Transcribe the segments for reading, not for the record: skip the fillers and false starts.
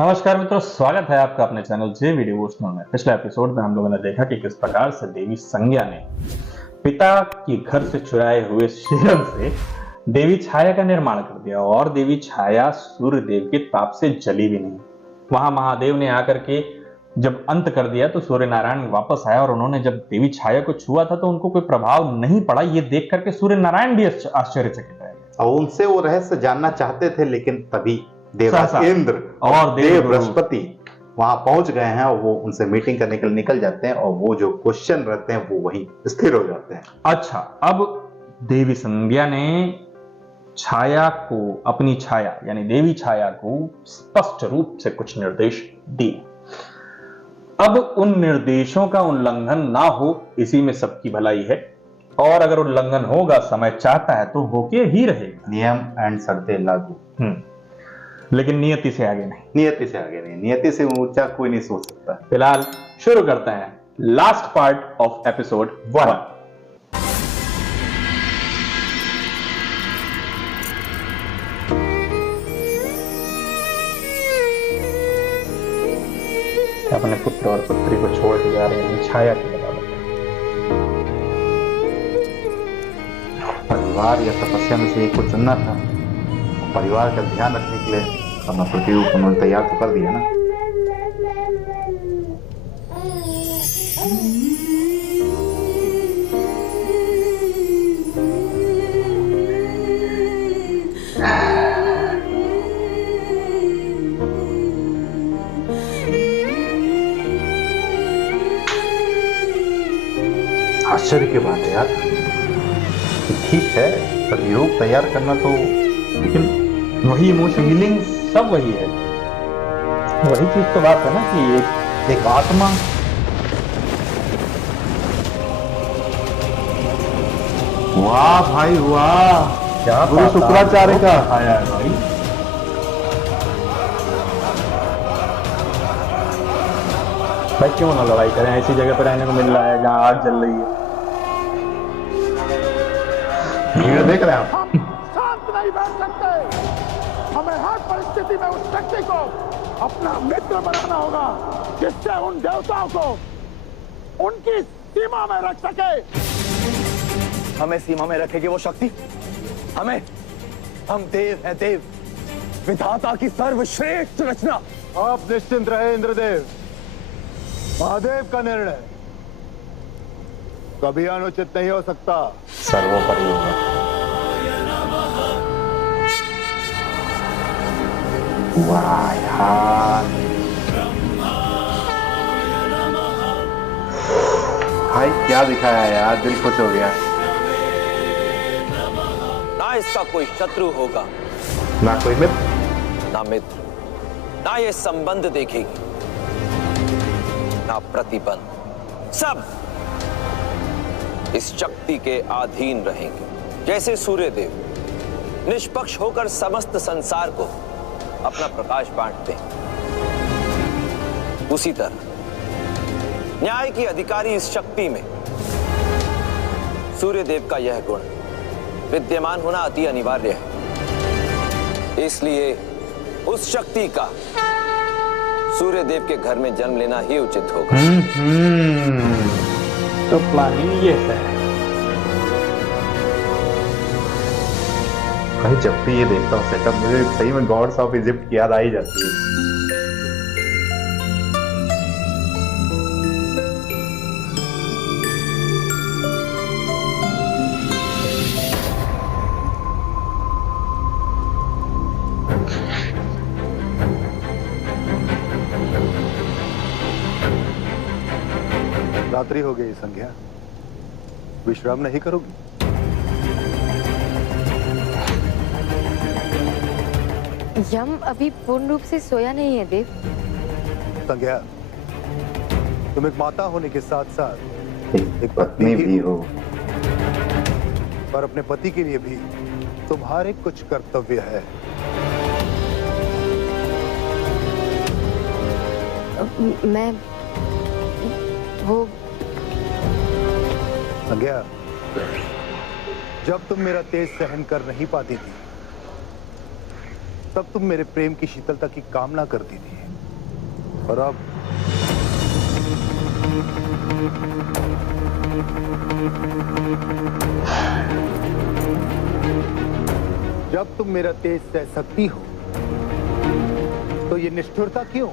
नमस्कार मित्रों, स्वागत है आपका अपने चैनल जे वीडियोस में। पिछले एपिसोड में हम लोगों ने देखा कि किस प्रकार से देवी संज्ञा ने पिता के घर से चुराए हुए शीरम से देवी छाया का निर्माण कर दिया और देवी छाया सूर्य देव के ताप से जली भी नहीं। वहां महादेव ने आकर के जब अंत कर दिया तो सूर्य नारायण वापस आया और उन्होंने जब देवी छाया को छुआ था तो उनको कोई प्रभाव नहीं पड़ा। ये देख करके सूर्य नारायण भी आश्चर्यचकित रह गए और उनसे वो रहस्य जानना चाहते थे, लेकिन तभी देवराज इंद्र और देव बृहस्पति वहां पहुंच गए हैं और वो उनसे मीटिंग करने के लिए निकल जाते हैं और वो जो क्वेश्चन रहते हैं वो वहीं स्थिर हो जाते हैं। अच्छा, अब देवी संज्ञा ने छाया को, अपनी छाया यानी देवी छाया को स्पष्ट रूप से कुछ निर्देश दिए। अब उन निर्देशों का उल्लंघन ना हो, इसी में सबकी भलाई है। और अगर उल्लंघन होगा, समय चाहता है तो होके ही रहेगा। नियम एंड शर्तें लागू, लेकिन नियति से आगे नहीं। नियति से आगे नहीं, नियति से ऊंचा कोई नहीं सोच सकता। फिलहाल शुरू करते हैं लास्ट पार्ट ऑफ एपिसोड 1। अपने पुत्र और पुत्री को छोड़ के जा रहे हैं छाया की बदौलत। परिवार या तपस्या में से एक को चुनना था। परिवार का ध्यान रखने के लिए अपना पृथ्वी को उन्होंने तैयार तो कर दिया ना। आश्चर्य की बात है यार। ठीक है, प्रयोग तैयार करना तो, लेकिन वही इमोशन, फीलिंग सब वही है। वही चीज तो बात है ना कि एक आत्मा वाह भाई वाह, क्या गुरु शुक्राचार्य का आया है भाई। भाई क्यों ना लड़ाई करें, ऐसी जगह पर रहने को मिल रहा है जहाँ आग जल रही है। भीड़ देख रहे हैं हम शांत नहीं बैठ सकते। हमें हर परिस्थिति में उस शक्ति को अपना मित्र बनाना होगा, जिससे उन देवताओं को उनकी सीमा में रख सके। हमें सीमा में रखेगी वो शक्ति। हम देव हैं, देव, विधाता की सर्वश्रेष्ठ रचना। आप निश्चिंत रहे इंद्रदेव। महादेव का निर्णय कभी अनुचित नहीं हो सकता। सर्वोपरि होगा। वाह यार, भाई क्या दिखाया यार, दिल खुश हो गया। ना इसका कोई शत्रु होगा, ना कोई मित्र, ना मित्र, ना ये संबंध देखेगी, ना प्रतिबंध। सब इस शक्ति के अधीन रहेंगे। जैसे सूर्यदेव निष्पक्ष होकर समस्त संसार को अपना प्रकाश बांटते हैं, उसी तरह न्याय की अधिकारी इस शक्ति में सूर्यदेव का यह गुण विद्यमान होना अति अनिवार्य है। इसलिए उस शक्ति का सूर्यदेव के घर में जन्म लेना ही उचित होगा। तो प्लानिंग ये है भाई। जब भी ये देखता हूँ सेटअप, मुझे सही में गॉड्स ऑफ इजिप्ट की याद आ ही जाती है। रात्रि हो गई संध्या, विश्राम नहीं करोगी? यम अभी पूर्ण रूप से सोया नहीं है देव। संध्या, तुम एक माता होने के साथ साथ एक पत्नी भी हो, और अपने पति के लिए भी तुम्हारे कुछ कर्तव्य है। मैं वो संज्ञा, जब तुम मेरा तेज सहन कर नहीं पाती थी, तब तुम मेरे प्रेम की शीतलता की कामना करती थी। और अब जब तुम मेरा तेज सह सकती हो तो ये निष्ठुरता क्यों?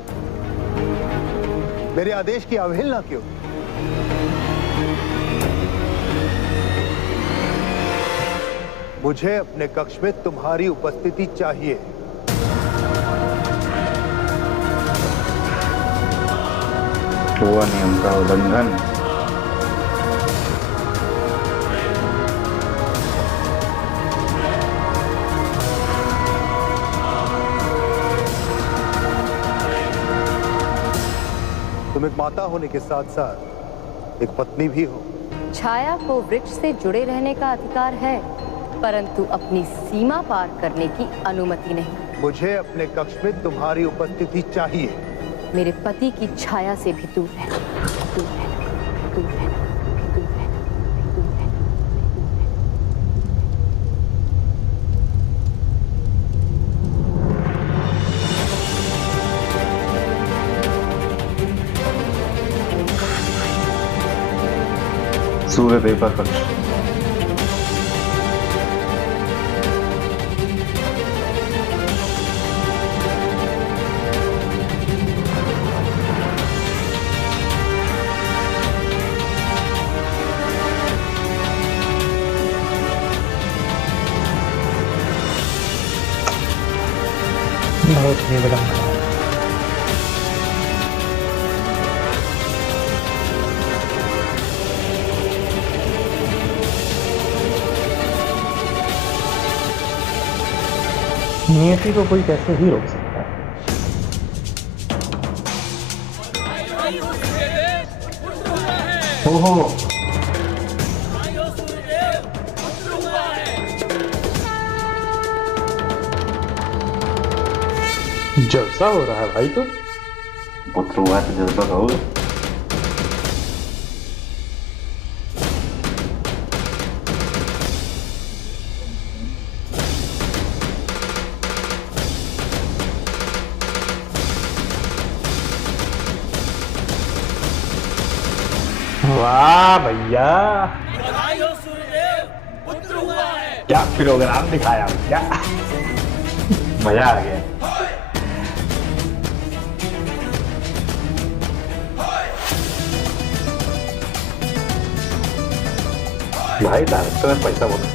मेरे आदेश की अवहेलना क्यों? मुझे अपने कक्ष में तुम्हारी उपस्थिति चाहिए। हुआ नियम का उल्लंघन। तुम एक माता होने के साथ साथ एक पत्नी भी हो। छाया को वृक्ष से जुड़े रहने का अधिकार है, परंतु अपनी सीमा पार करने की अनुमति नहीं। मुझे अपने कक्ष में तुम्हारी उपस्थिति चाहिए। मेरे पति की छाया से भी दूर रहना, दूर रहना, दूर रहना, दूर रहना, दूर रहना, सूर्य देव का कक्ष। बहुत ही विडंबना। नियति को कोई कैसे ही रोक सकता है? ओहो, जलसा हो रहा है भाई। तो पुत्र हुआ तो जज्बा होगा। वाह भैया, क्या प्रोग्राम दिखाया भैया, मजा आ गया। भाई डायरेक्टर ने पैसा बोला।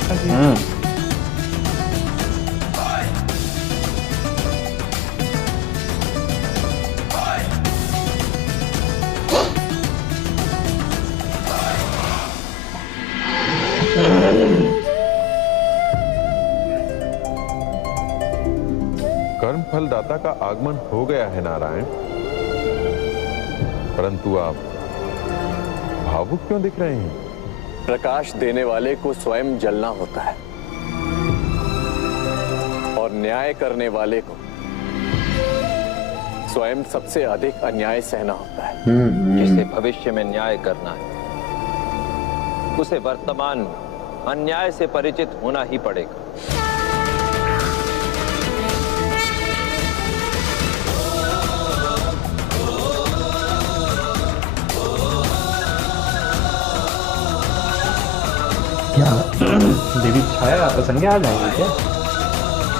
कर्म फलदाता का आगमन हो गया है नारायण, परंतु आप भावुक क्यों दिख रहे हैं? प्रकाश देने वाले को स्वयं जलना होता है और न्याय करने वाले को स्वयं सबसे अधिक अन्याय सहना होता है। जिसे भविष्य में न्याय करना है उसे वर्तमान में अन्याय से परिचित होना ही पड़ेगा। क्या देवी छाया संज्ञा आ जाएंगी क्या?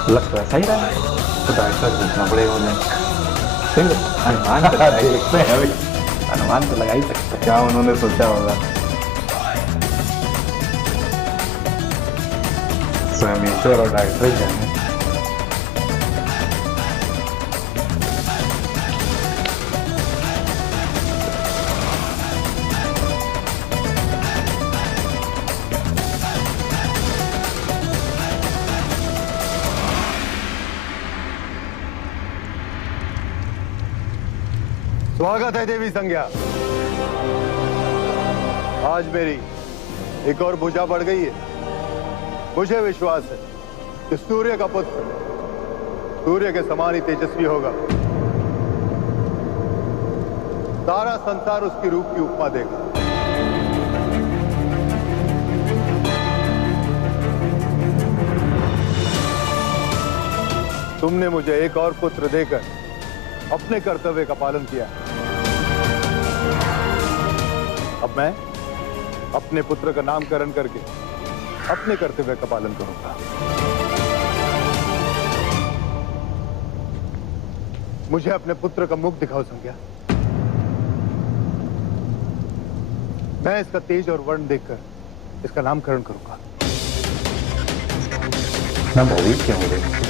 लग तो ऐसा ही रहा है। तो डायरेक्टर पूछना पड़ेगा उन्हें। अनुमान तो लगा ही सकते हैं अभी, अनुमान तो लगा ही सकते हैं। क्या उन्होंने सोचा होगा? स्वयं ईश्वर और डायरेक्टर ही जाने। स्वागत है देवी संज्ञा। आज मेरी एक और भुजा बढ़ गई है। मुझे विश्वास है कि सूर्य का पुत्र सूर्य के समान ही तेजस्वी होगा। सारा संसार उसकी रूप की उपमा देगा। तुमने मुझे एक और पुत्र देकर अपने कर्तव्य का पालन किया। अब मैं अपने पुत्र का नामकरण करके अपने कर्तव्य का पालन करूंगा। मुझे अपने पुत्र का मुख दिखाओ संज्ञा। मैं इसका तेज और वर्ण देखकर इसका नामकरण करूंगा। ना भविष्य क्या हो रही।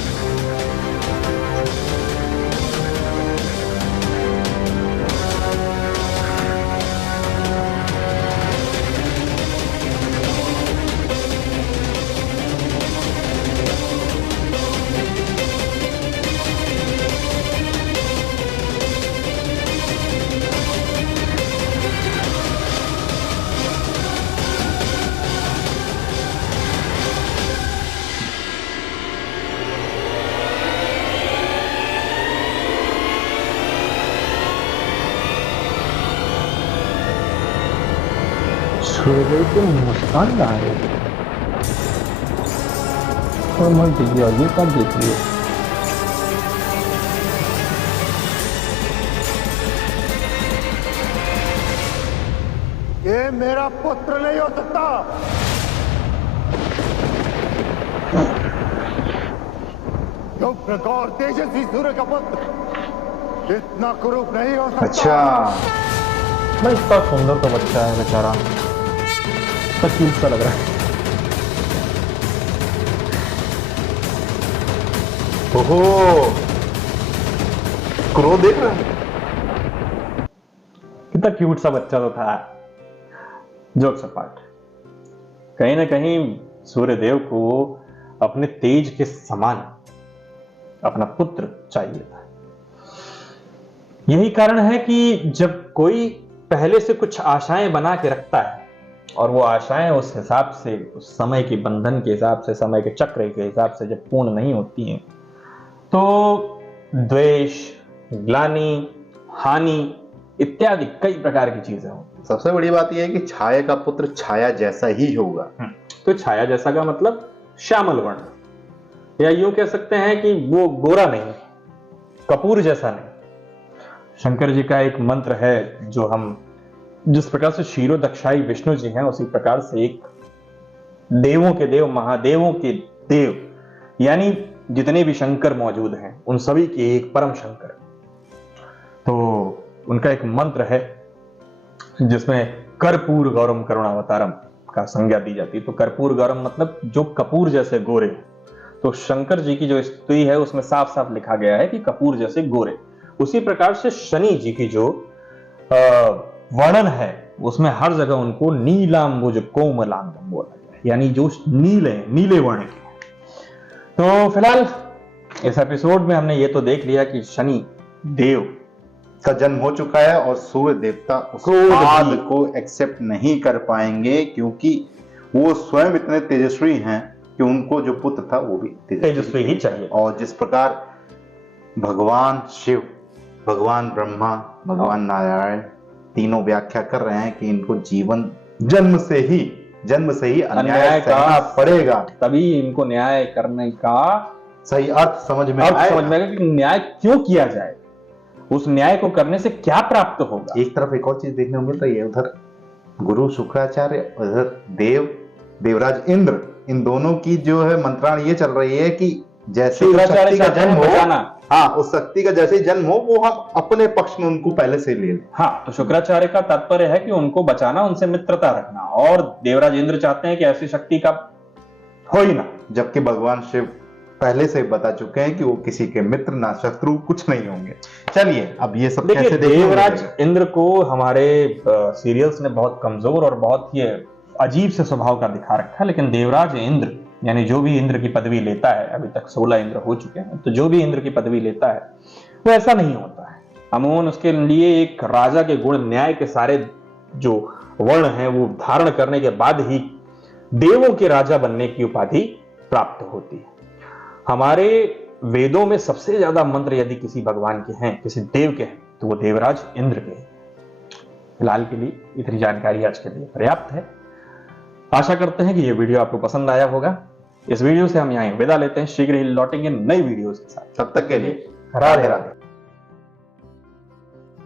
सूर्य को मुस्कान रहा है और मत देखिए और ये कब देखिए। ये मेरा पुत्र नहीं हो सकता। जो प्रखर तेजस्वी सूर्य का पुत्र इतना कुरूप नहीं हो सकता। अच्छा, मैं इतना सुंदर तो बच्चा है बेचारा, तो क्यूट सा लग रहा है। ओहो, क्रोध देख रहे हैं। कितना क्यूट सा बच्चा तो था। जोक्स अपार्ट, कहीं ना कहीं सूर्यदेव को अपने तेज के समान अपना पुत्र चाहिए था। यही कारण है कि जब कोई पहले से कुछ आशाएं बना के रखता है और वो आशाएं उस हिसाब से, उस समय के बंधन के हिसाब से, समय के चक्र के हिसाब से जब पूर्ण नहीं होती हैं, तो द्वेष, ग्लानि, हानि इत्यादि कई प्रकार की चीजें होती। सबसे बड़ी बात यह है कि छाया का पुत्र छाया जैसा ही होगा। तो छाया जैसा का मतलब श्यामल वर्ण, या यूं कह सकते हैं कि वो गोरा नहीं, कपूर जैसा नहीं। शंकर जी का एक मंत्र है जो हम, जिस प्रकार से क्षीरो दक्षाई विष्णु जी हैं, उसी प्रकार से एक देवों के देव, महादेवों के देव, यानी जितने भी शंकर मौजूद हैं उन सभी के एक परम शंकर। तो उनका एक मंत्र है जिसमें कर्पूर गौरम करुणावतारम का संज्ञा दी जाती है। तो कर्पूर गौरम मतलब जो कपूर जैसे गोरे। तो शंकर जी की जो स्तुति है उसमें साफ साफ लिखा गया है कि कपूर जैसे गोरे। उसी प्रकार से शनि जी की जो वर्णन है उसमें हर जगह उनको नीलांबुज कोमलांगम बोला गया है, यानी जो नीले वर्ण के। तो फिलहाल इस एपिसोड में हमने ये तो देख लिया कि शनि देव का जन्म हो चुका है और सूर्य देवता उस बात को एक्सेप्ट नहीं कर पाएंगे, क्योंकि वो स्वयं इतने तेजस्वी हैं कि उनको जो पुत्र था वो भी तेजस्वी ही चाहिए। और जिस प्रकार भगवान शिव, भगवान ब्रह्मा, भगवान नारायण तीनों व्याख्या कर रहे हैं कि इनको जीवन जन्म से ही अन्याय सहना पड़ेगा, तभी इनको न्याय करने का सही अर्थ समझ में आएगा कि न्याय क्यों किया जाए, उस न्याय को करने से क्या प्राप्त होगा। एक तरफ एक और चीज देखने को मिल रही है, उधर गुरु शुक्राचार्य, उधर देवराज इंद्र, इन दोनों की जो है मंत्राण ये चल रही है कि जैसे शक्ति का जन्म हो, हाँ, उस शक्ति का जैसे ही जन्म हो वो हम अपने पक्ष में उनको पहले से ले लें। हाँ, तो शुक्राचार्य का तात्पर्य है कि उनको बचाना, उनसे मित्रता रखना, और देवराज इंद्र चाहते हैं कि ऐसी शक्ति का हो ही ना। जबकि भगवान शिव पहले से बता चुके हैं कि वो किसी के मित्र ना शत्रु कुछ नहीं होंगे। चलिए अब ये सब कैसे देवराज इंद्र को हमारे सीरियल्स ने बहुत कमजोर और बहुत ही अजीब से स्वभाव का दिखा रखा है, लेकिन देवराज इंद्र यानी जो भी इंद्र की पदवी लेता है, अभी तक 16 इंद्र हो चुके हैं, तो जो भी इंद्र की पदवी लेता है वो ऐसा नहीं होता है। अमूमन उसके लिए एक राजा के गुण, न्याय के सारे जो वर्ण हैं वो धारण करने के बाद ही देवों के राजा बनने की उपाधि प्राप्त होती है। हमारे वेदों में सबसे ज्यादा मंत्र यदि किसी भगवान के हैं, किसी देव के हैं, तो वो देवराज इंद्र के हैं। फिलहाल के लिए इतनी जानकारी आज के लिए पर्याप्त है। आशा करते हैं कि ये वीडियो आपको पसंद आया होगा। इस वीडियो से हम यहाँ विदा लेते हैं, शीघ्र ही लौटेंगे नई वीडियोस के साथ। तब तक के लिए राधे राधे।